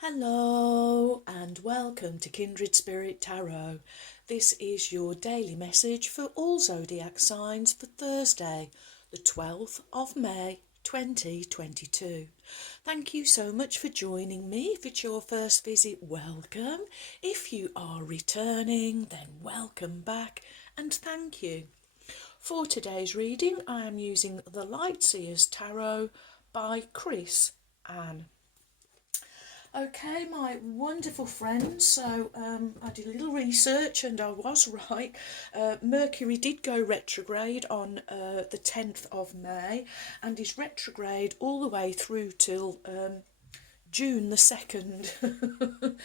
Hello and welcome to Kindred Spirit Tarot. This is your daily message for all zodiac signs for Thursday, the 12th of May 2022. Thank you so much for joining me. If it's your first visit, welcome. If you are returning, then welcome back and thank you. For today's reading, I am using the Lightseers Tarot by Chris Anne. Okay, my wonderful friends, so I did a little research and I was right. Mercury did go retrograde on the 10th of May and is retrograde all the way through till June the 2nd.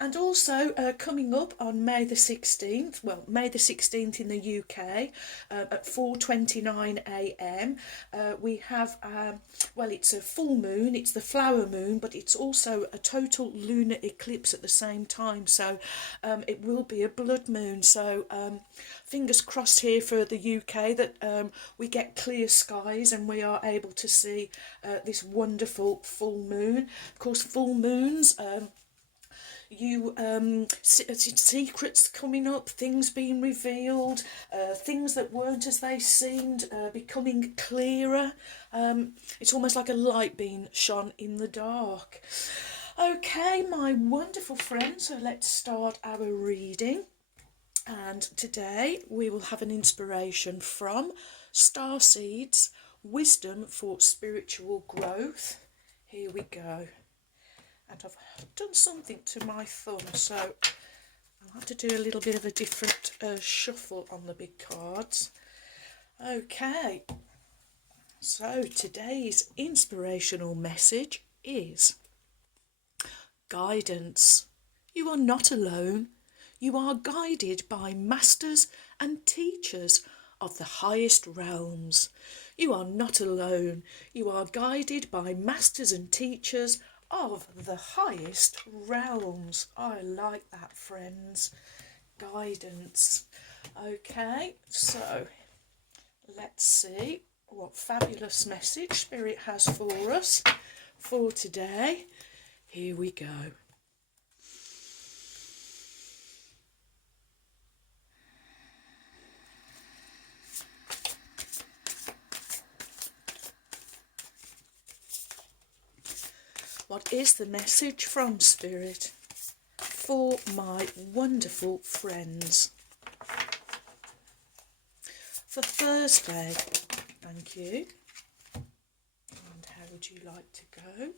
And also coming up on May the 16th, May the 16th in the UK at 4:29 a.m. We have, it's a full moon, it's the flower moon, but it's also a total lunar eclipse at the same time. So it will be a blood moon. So fingers crossed here for the UK that we get clear skies and we are able to see this wonderful full moon. Of course, full moons, secrets coming up, things being revealed, things that weren't as they seemed, becoming clearer. It's almost like a light being shone in the dark. Okay, my wonderful friends, so let's start our reading. And today we will have an inspiration from Starseeds, Wisdom for Spiritual Growth. Here we go. And I've done something to my thumb, so I'll have to do a little bit of a different shuffle on the big cards. Okay, so today's inspirational message is guidance. You are not alone. You are guided by masters and teachers of the highest realms. You are not alone. You are guided by masters and teachers of the highest realms. I like that, friends. Guidance. Okay, so let's see what fabulous message Spirit has for us for today. Here we go. What is the message from Spirit for my wonderful friends for Thursday? Thank you. And how would you like to go?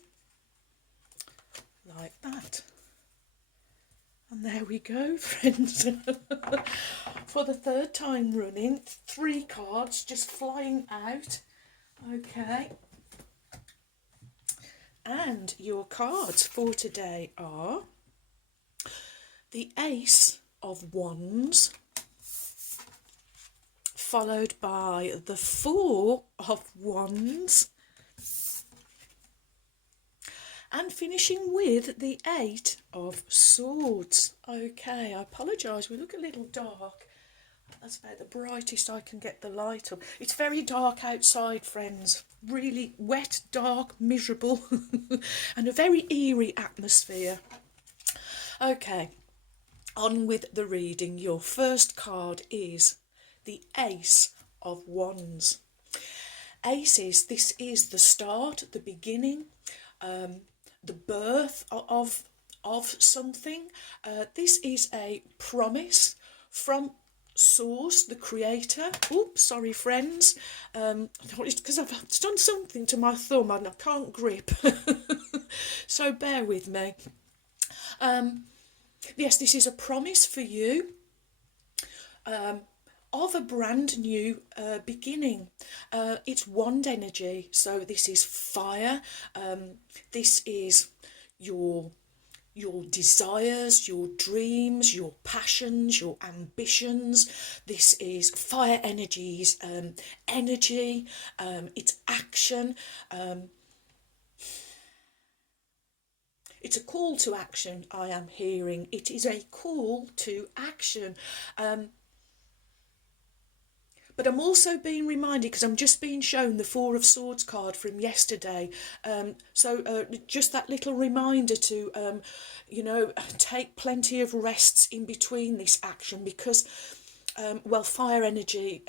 Like that. And there we go, friends. For the third time running, 3 cards just flying out. Okay. And your cards for today are the Ace of Wands, followed by the 4 of Wands, and finishing with the 8 of Swords. Okay, I apologise, we look a little dark. That's about the brightest I can get the light up. It's very dark outside, friends. Really wet, dark, miserable, and a very eerie atmosphere. Okay, on with the reading. Your first card is the Ace of Wands. Aces, this is the start, the beginning, the birth of something. This is a promise from Source, the creator. Oops, sorry, friends. It's because I've done something to my thumb and I can't grip. So bear with me. Yes, this is a promise for you of a brand new beginning. It's wand energy, so this is fire. This is your desires, your dreams, your passions, your ambitions. This is fire energies, energy, it's action. It's a call to action, I am hearing. It is a call to action. But I'm also being reminded, because I'm just being shown the Four of Swords card from yesterday. Just that little reminder to, take plenty of rests in between this action, because, fire energy...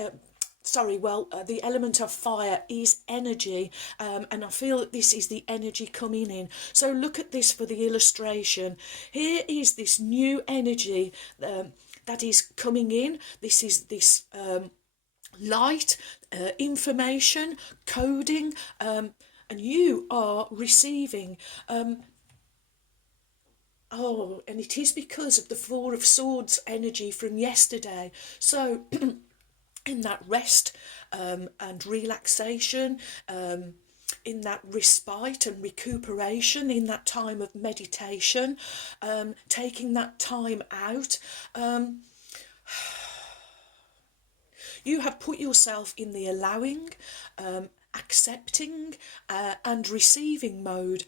the element of fire is energy, and I feel that this is the energy coming in. So look at this for the illustration. Here is this new energy that is coming in. This is this light, information, coding, and you are receiving. And it is because of the Four of Swords energy from yesterday. So in that rest and relaxation, in that respite and recuperation, in that time of meditation, taking that time out, you have put yourself in the allowing, accepting and receiving mode,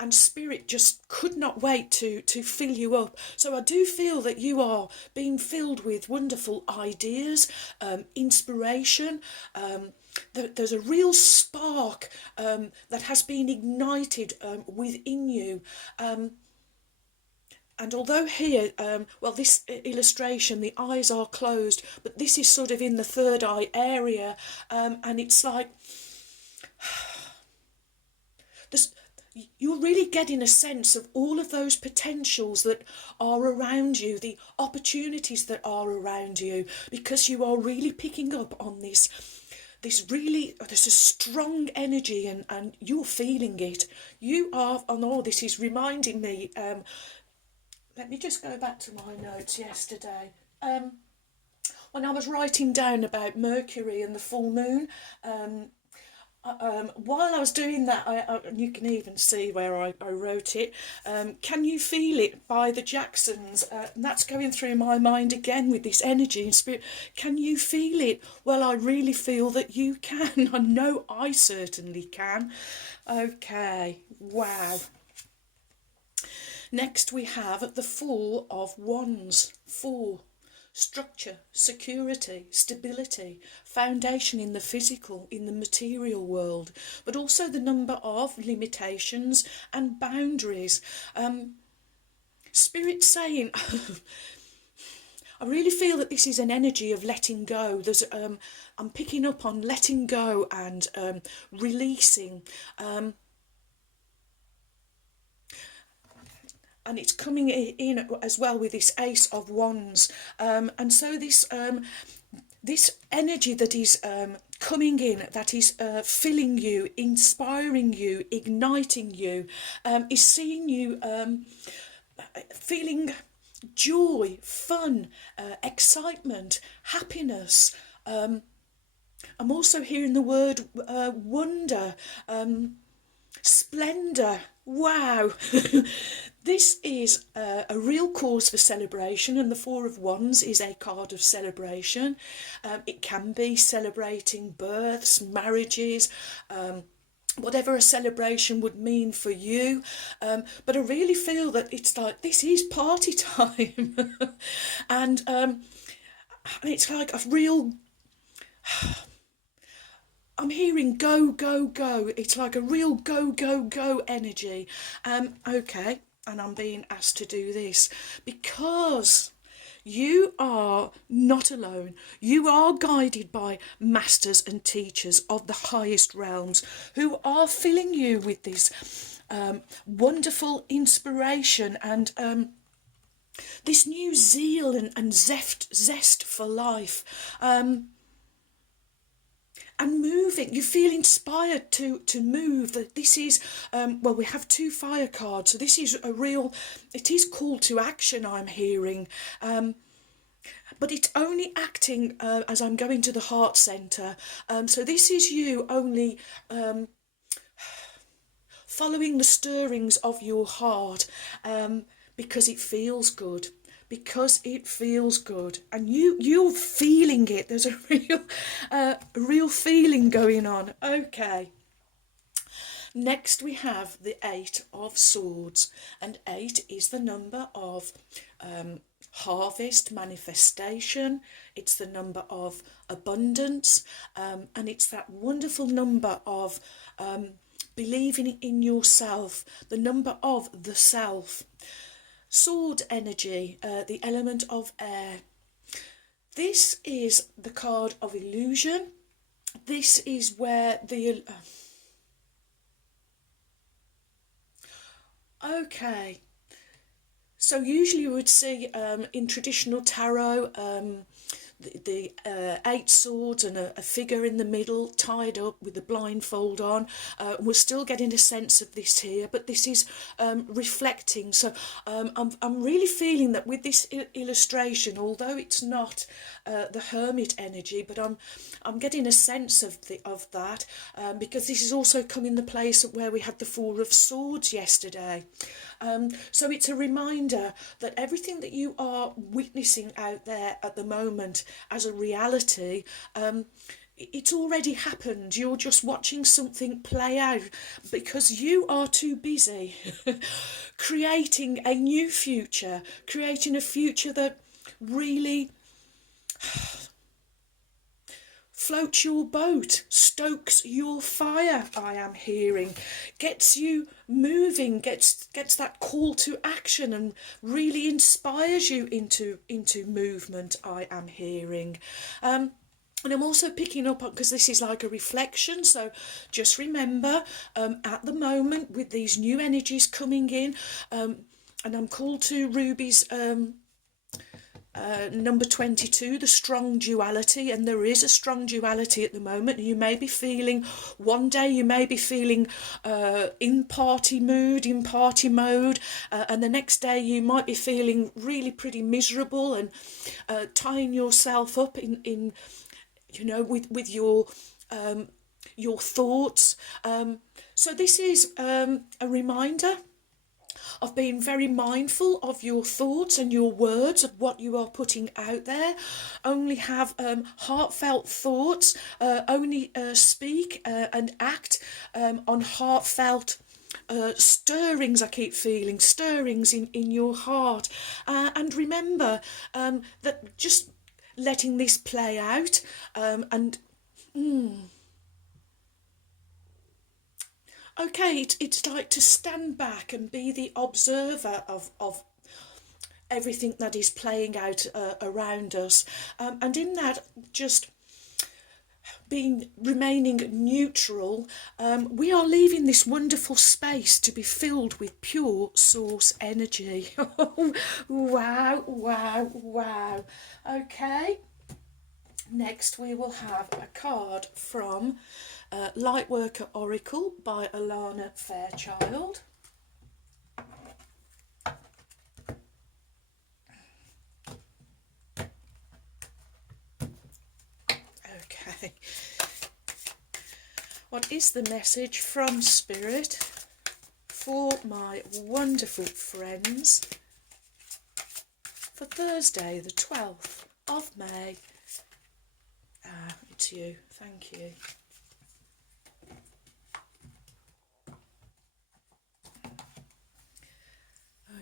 and spirit just could not wait to fill you up. So I do feel that you are being filled with wonderful ideas, inspiration. There's a real spark that has been ignited within you. And although here, this illustration, the eyes are closed, but this is sort of in the third eye area, and it's like you're really getting a sense of all of those potentials that are around you, the opportunities that are around you, because you are really picking up on there's a strong energy, and you're feeling it. You are, this is reminding me, let me just go back to my notes yesterday. When I was writing down about Mercury and the full moon, while I was doing that, you can even see where I wrote it. Can You Feel It by the Jacksons? And that's going through my mind again with this energy and spirit. Can you feel it? Well, I really feel that you can. I know I certainly can. Okay, wow. Next we have the Four of Wands. 4. Structure, security, stability, foundation in the physical, in the material world, but also the number of limitations and boundaries. Spirit saying, I really feel that this is an energy of letting go. I'm picking up on letting go and releasing. And it's coming in as well with this Ace of Wands. And so this energy that is coming in, that is filling you, inspiring you, igniting you, is seeing you feeling joy, fun, excitement, happiness. I'm also hearing the word wonder, splendour. Wow. This is a real cause for celebration, and the Four of Wands is a card of celebration. It can be celebrating births, marriages, whatever a celebration would mean for you. But I really feel that it's like, this is party time. And it's like a real... I'm hearing go, go, go. It's like a real go, go, go energy. Okay, and I'm being asked to do this because you are not alone. You are guided by masters and teachers of the highest realms who are filling you with this wonderful inspiration and this new zeal and zest for life. And moving, you feel inspired to move. That this is, we have 2 fire cards, so this is it is call to action, I'm hearing. But it's only acting as I'm going to the heart centre. So this is you only following the stirrings of your heart because it feels good. Because it feels good, and you're feeling it. There's a real feeling going on. Okay. Next we have the 8 of Swords, and 8 is the number of harvest, manifestation. It's the number of abundance, and it's that wonderful number of believing in yourself, the number of the self. Sword energy, the element of air. This is the card of illusion. This is where the... okay. So usually you would see in traditional tarot the eight swords and a figure in the middle tied up with the blindfold on. We're still getting a sense of this here, but this is reflecting. So I'm really feeling that with this illustration, although it's not the hermit energy, but I'm getting a sense of that because this is also come in the place where we had the Four of Swords yesterday. So it's a reminder that everything that you are witnessing out there at the moment as a reality, it's already happened. You're just watching something play out because you are too busy creating a new future, creating a future that really floats your boat, stokes your fire, I am hearing, gets you moving, gets that call to action and really inspires you into movement, I am hearing. And I'm also picking up on, because this is like a reflection, so just remember, at the moment with these new energies coming in, and I'm called to Ruby's number 22, the strong duality, and there is a strong duality at the moment. You may be feeling, one day you may be feeling in party mode, and the next day you might be feeling really pretty miserable and tying yourself up in with your thoughts. So this is a reminder of being very mindful of your thoughts and your words, of what you are putting out there. Only have heartfelt thoughts, only speak and act on heartfelt stirrings. I keep feeling stirrings in your heart, and remember that just letting this play out okay, it's like to stand back and be the observer of everything that is playing out around us, and in that just remaining neutral. We are leaving this wonderful space to be filled with pure source energy. Wow, wow, wow. Okay, next we will have a card from Lightworker Oracle by Alana Fairchild. Okay. What is the message from Spirit for my wonderful friends for Thursday, the 12th of May? It's you. Thank you.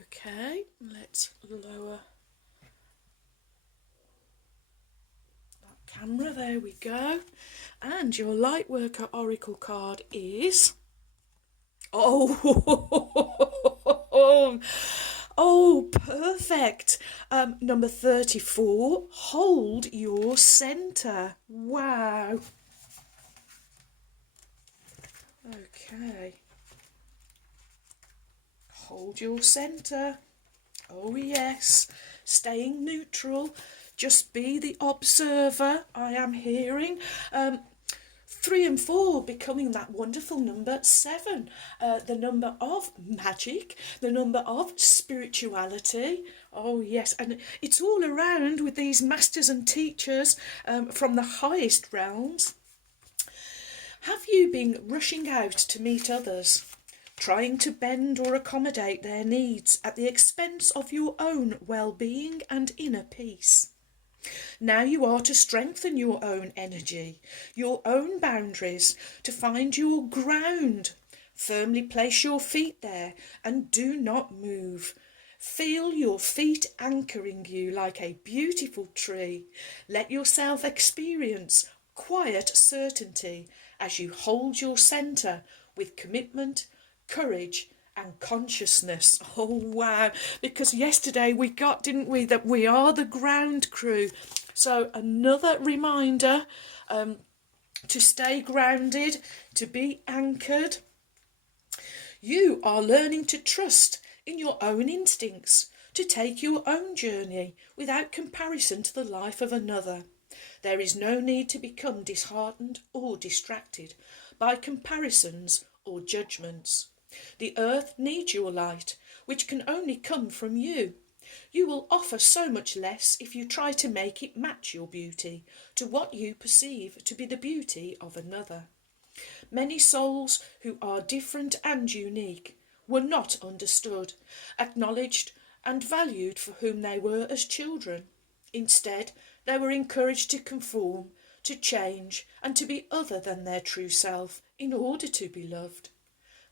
Okay, let's lower that camera. There we go. And your Lightworker Oracle card is... Oh, perfect. Number 34, hold your centre. Wow. Okay. Hold your centre. Oh yes, staying neutral. Just be the observer, I am hearing. 3 and 4 becoming that wonderful number 7, the number of magic, the number of spirituality. Oh yes, and it's all around with these masters and teachers from the highest realms. Have you been rushing out to meet others, trying to bend or accommodate their needs at the expense of your own well-being and inner peace? Now you are to strengthen your own energy, your own boundaries, to find your ground. Firmly place your feet there and do not move. Feel your feet anchoring you like a beautiful tree. Let yourself experience quiet certainty as you hold your centre with commitment, courage and consciousness. Oh wow, because yesterday we got, didn't we, that we are the ground crew. So another reminder to stay grounded, to be anchored. You are learning to trust in your own instincts, to take your own journey without comparison to the life of another. There is no need to become disheartened or distracted by comparisons or judgments. The earth needs your light, which can only come from you. You will offer so much less if you try to make it match your beauty to what you perceive to be the beauty of another. Many souls who are different and unique were not understood, acknowledged and valued for whom they were as children. Instead, they were encouraged to conform, to change and to be other than their true self in order to be loved.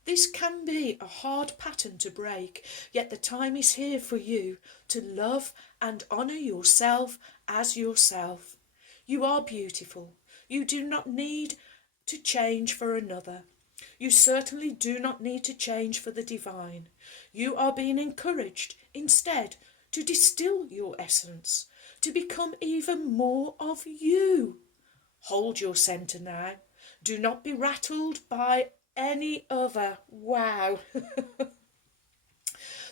This can be a hard pattern to break, yet the time is here for you to love and honour yourself as yourself. You are beautiful. You do not need to change for another. You certainly do not need to change for the divine. You are being encouraged instead to distill your essence, to become even more of you. Hold your centre now. Do not be rattled by any other. Wow.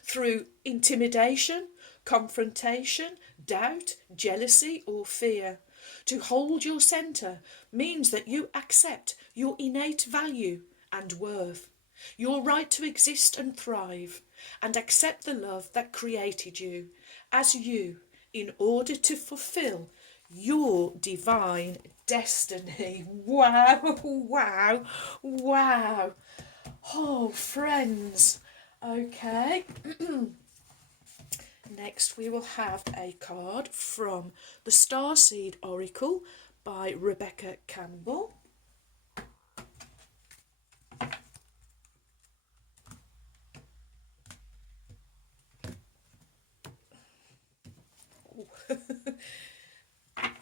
Through intimidation, confrontation, doubt, jealousy or fear. To hold your centre means that you accept your innate value and worth, your right to exist and thrive, and accept the love that created you as you in order to fulfill your divine destiny. Wow, wow, wow. Oh, friends. Okay. Next we will have a card from the Starseed Oracle by Rebecca Campbell.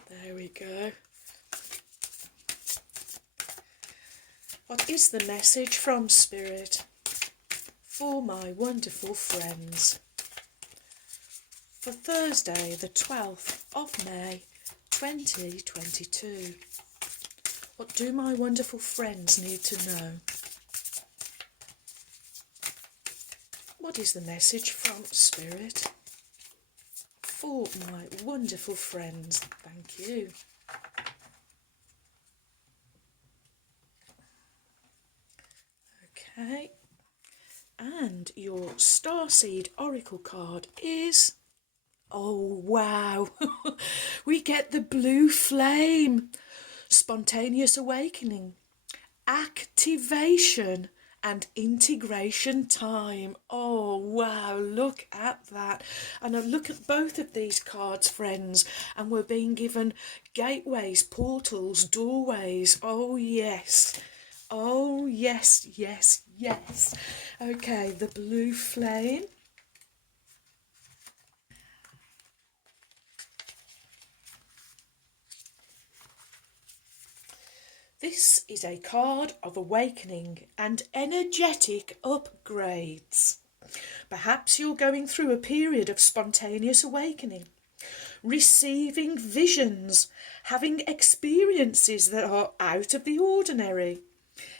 There we go. What is the message from Spirit for my wonderful friends for Thursday the 12th of May 2022? What do my wonderful friends need to know? What is the message from Spirit for my wonderful friends? Thank you. Okay, and your Starseed Oracle card is, oh wow, we get the blue flame, spontaneous awakening, activation and integration time. Oh wow, look at that. And I look at both of these cards, friends, and we're being given gateways, portals, doorways. Oh yes. Oh yes, yes, yes. Okay, the blue flame. This is a card of awakening and energetic upgrades. Perhaps you're going through a period of spontaneous awakening, receiving visions, having experiences that are out of the ordinary.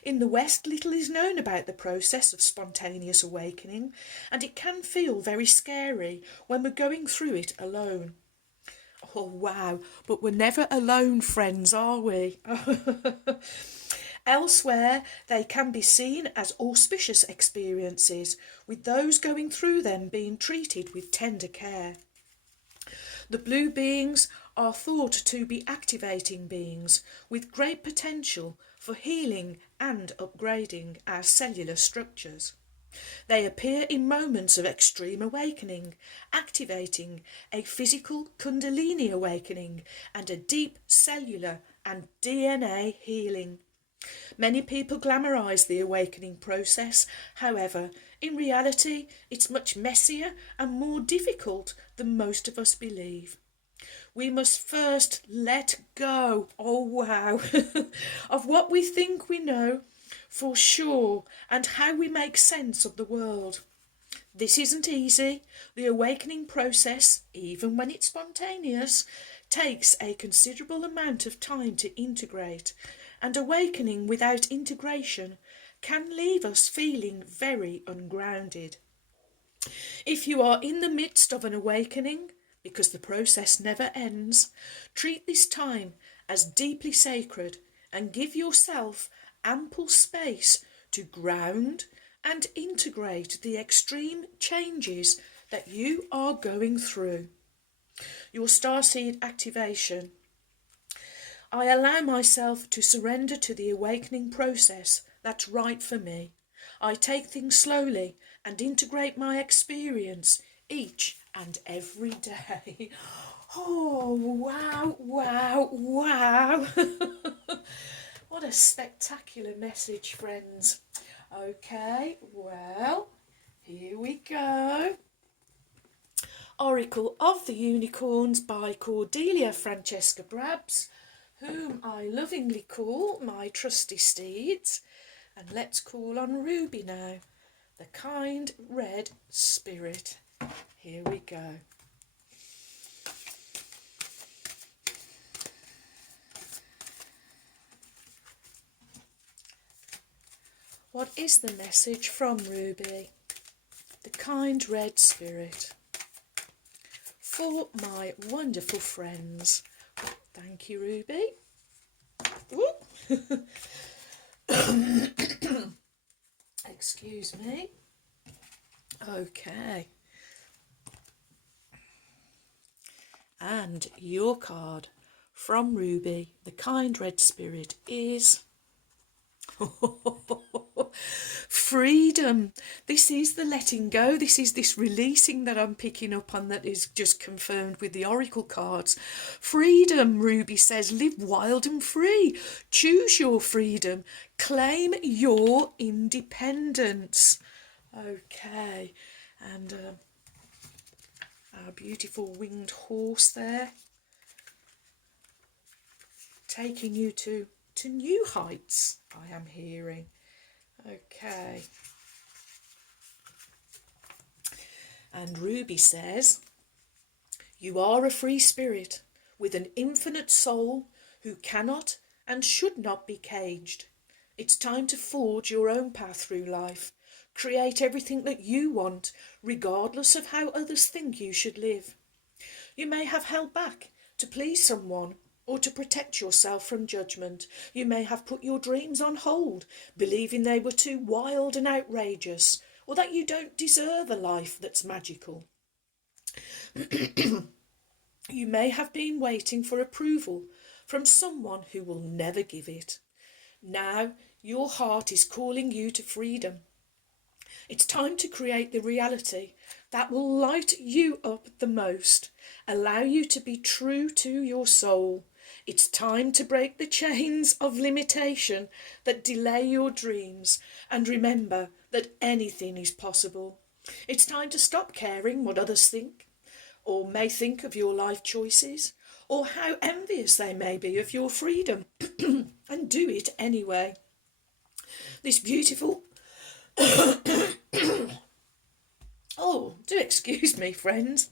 In the West, little is known about the process of spontaneous awakening, and it can feel very scary when we're going through it alone. Oh wow, but we're never alone, friends, are we? Elsewhere, they can be seen as auspicious experiences, with those going through them being treated with tender care. The blue beings are thought to be activating beings with great potential for healing and upgrading our cellular structures. They appear in moments of extreme awakening, activating a physical Kundalini awakening and a deep cellular and DNA healing. Many people glamorise the awakening process. However, In reality, it's much messier and more difficult than most of us believe. We must first let go, oh wow, of what we think we know for sure and how we make sense of the world. This isn't easy. The awakening process, even when it's spontaneous, takes a considerable amount of time to integrate, and awakening without integration can leave us feeling very ungrounded. If you are in the midst of an awakening, because the process never ends, treat this time as deeply sacred and give yourself ample space to ground and integrate the extreme changes that you are going through. Your starseed activation. I allow myself to surrender to the awakening process that's right for me. I take things slowly and integrate my experience each and every day. Oh, wow, wow, wow. What a spectacular message, friends. Okay, well, here we go. Oracle of the Unicorns by Cordelia Francesca Brabs, whom I lovingly call my trusty steeds. And let's call on Ruby now, the kind red spirit. Here we go. What is the message from Ruby, the kind red spirit, for my wonderful friends? Thank you, Ruby. Excuse me. Okay. And your card from Ruby, the kind red spirit, is freedom. This is the letting go. This is this releasing that I'm picking up on, that is just confirmed with the oracle cards. Freedom, Ruby says, live wild and free. Choose your freedom. Claim your independence. Okay, and our beautiful winged horse there, taking you to new heights, I am hearing. Okay. And Ruby says, you are a free spirit with an infinite soul who cannot and should not be caged. It's time to forge your own path through life. Create everything that you want, regardless of how others think you should live. You may have held back to please someone or to protect yourself from judgment. You may have put your dreams on hold, believing they were too wild and outrageous, or that you don't deserve a life that's magical. You may have been waiting for approval from someone who will never give it. Now your heart is calling you to freedom. It's time to create the reality that will light you up the most, allow you to be true to your soul. It's time to break the chains of limitation that delay your dreams, and remember that anything is possible. It's time to stop caring what others think or may think of your life choices, or how envious they may be of your freedom, and do it anyway. This beautiful oh, do excuse me, friends.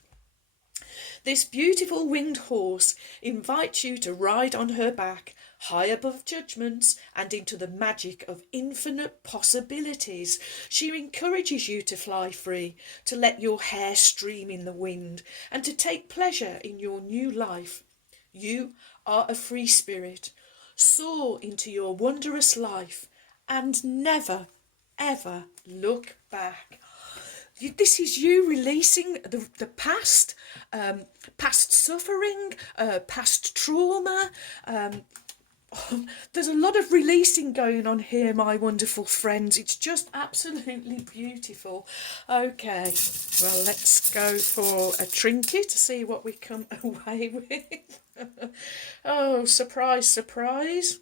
This beautiful winged horse invites you to ride on her back, high above judgments and into the magic of infinite possibilities. She encourages you to fly free, to let your hair stream in the wind, and to take pleasure in your new life. You are a free spirit. Soar into your wondrous life and never, ever look back. This is you releasing the past, past suffering, past trauma. There's a lot of releasing going on here, my wonderful friends. It's just absolutely beautiful. Okay, well, let's go for a trinket to see what we come away with. Oh, surprise, surprise.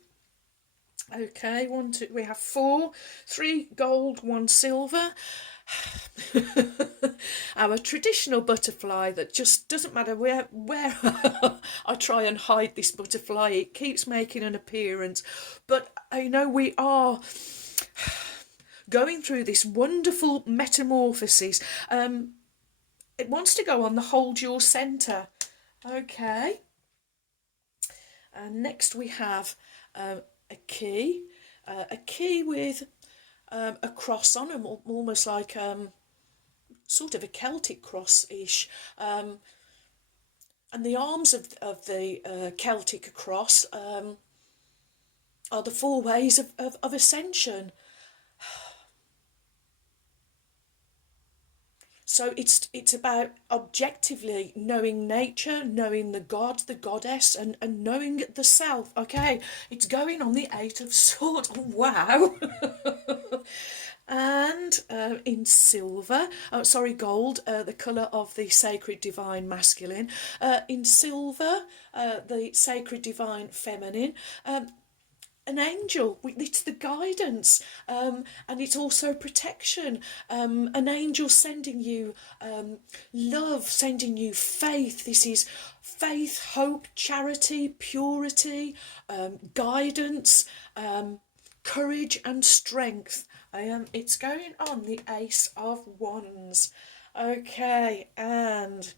Okay, we have 4, 3 gold, 1 silver. our traditional butterfly that just doesn't matter where I try and hide this butterfly, it keeps making an appearance. But I know we are going through this wonderful metamorphosis. It wants to go on the hold your centre. Okay. And next we have a key with a cross on them, almost like sort of a Celtic cross-ish. And the arms of the Celtic cross are the four ways of ascension. So it's about objectively knowing nature, knowing the god, the goddess, and knowing the self. Okay, it's going on the Eight of Swords. Oh, wow. And in silver, gold, the colour of the sacred divine masculine. In silver, the sacred divine feminine. An angel, it's the guidance, and it's also protection. An angel sending you love, sending you faith. This is faith, hope, charity, purity, guidance, courage and strength. It's going on the Ace of Wands. Okay, and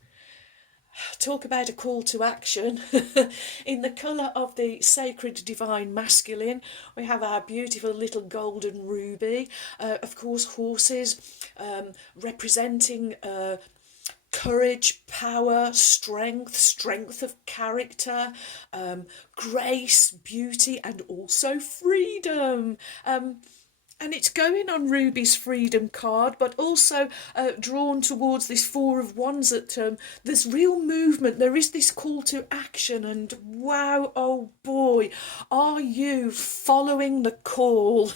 talk about a call to action. In the colour of the sacred divine masculine, we have our beautiful little golden ruby. Of course, horses, representing courage, power, strength of character, grace, beauty, and also freedom. And it's going on Ruby's freedom card, but also drawn towards this Four of Wands, that there's real movement. There is this call to action, and wow, oh boy, are you following the call?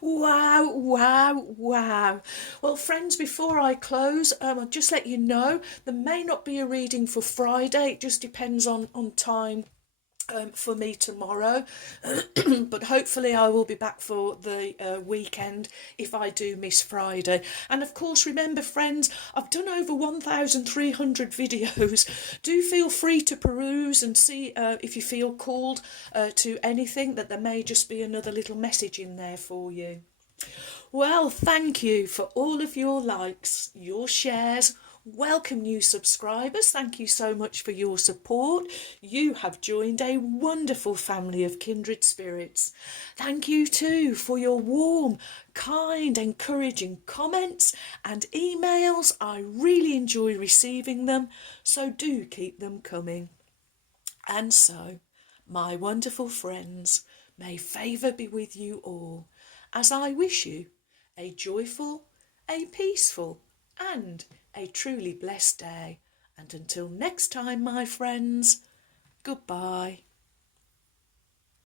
Wow, wow, wow. Well, friends, before I close, I'll just let you know there may not be a reading for Friday. It just depends on time. For me tomorrow, but hopefully I will be back for the weekend if I do miss Friday. And of course, remember, friends, I've done over 1,300 videos. Do feel free to peruse and see if you feel called to anything, that there may just be another little message in there for you. Well, thank you for all of your likes, your shares. Welcome new subscribers. Thank you so much for your support. You have joined a wonderful family of kindred spirits. Thank you too for your warm, kind, encouraging comments and emails. I really enjoy receiving them, so do keep them coming. And so, my wonderful friends, may favour be with you all, as I wish you a joyful, a peaceful, and a truly blessed day. And until next time, my friends, goodbye.